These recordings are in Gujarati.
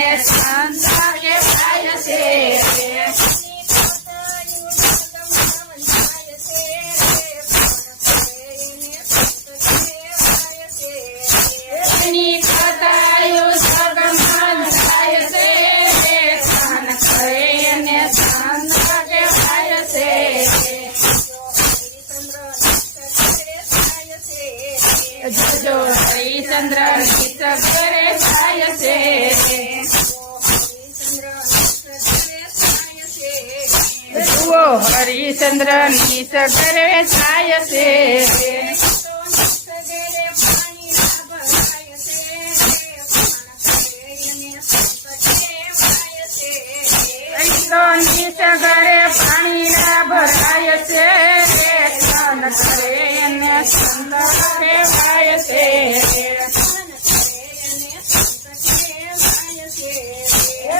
એને સંત કહેવાય છે. એની કથાયું જગમાં જાય છે, સહન કરે એને સંત કહેવાય છે. જો હરિચંદ્ર નિસગરે થાય છે, જુઓ હરિચંદ્ર નિસગરે થાય છે. નિસગરે પાણી ભરાય છે, સહન કરે એને સંત કહેવાય છે.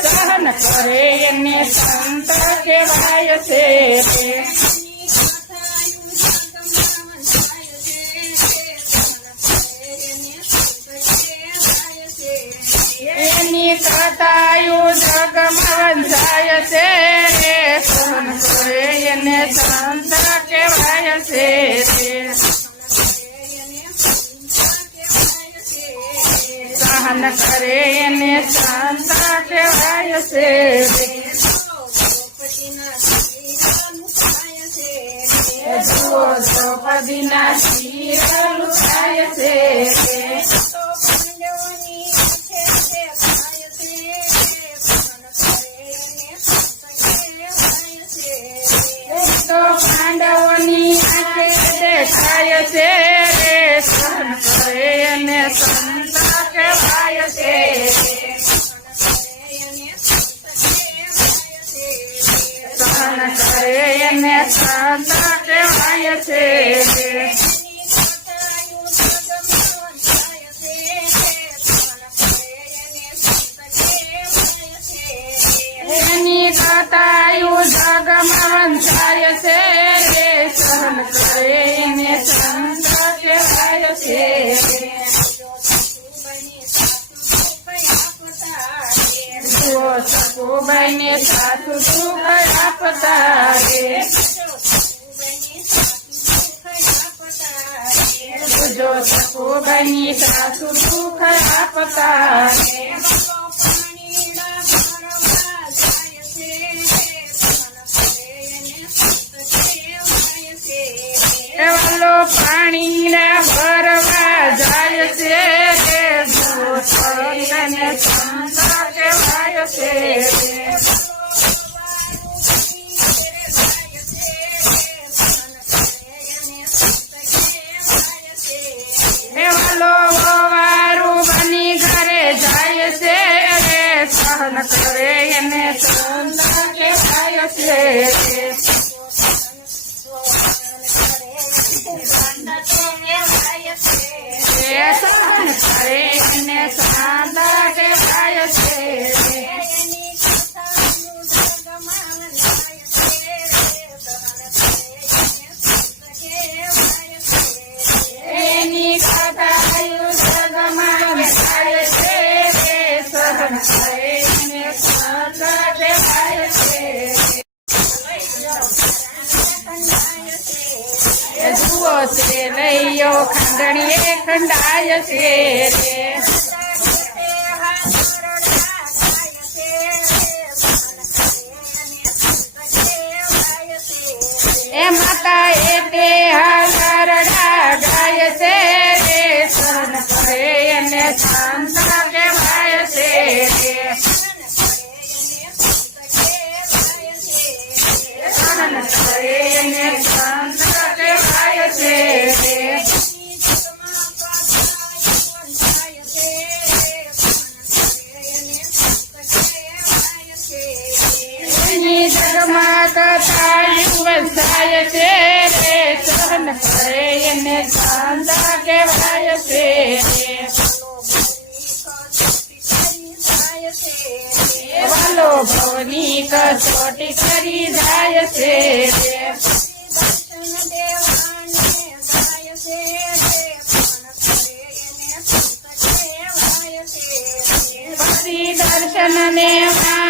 સહન કરે એને સંત કહેવાય છે. એની કથાયું જગમાં વંચાય છે, સહન કરે એને સંત કહેવાય છે. સહન કરે એને સંત કહેવાય છે. જુઓ દ્રૌપદીના શિર થાય છે, તો પાંડવોની આંખે દેખાય છે, સહન કરે એને સંત કહેવાય છે. સહન કરે એને સંત કહેવાય છે. એની કથાયું જગમાં વંચાય છે, સહન કરે એને સંત કહેવાય છે. જુઓ સકુબાઈને સાસુ સુખ આપતા રે, જો સકુબાઈની સાસુ સુખ આપતા રે. એવાલો પાણીના ભરવા જાય છે, જુઓ એને સંત કહેવાય છે. એવાલો વારું બની ઘરે જાય છે, સહન કરે એને સંત કહેવાય છે. સહન કરે એને સંત કહેવાય છે. એની કથાયું જગમાં વંચાય છે, સહન કરે એને સંત કહેવાય છે. જુઓ છે લઈયો ખંડણીએ ખંડાય છે રે, એ માતા એ તે હારડા ગાય છે, સહન કરે એને સંત કહેવાય છે. સહન કરે એને સંત કહેવાય છે. એની જગમાં કથાયું વંચાય છે, સહન કરે એને સંત કહેવાય છે. વાલો ભવની કસોટી કરી જાય છે, પછી દર્શન ને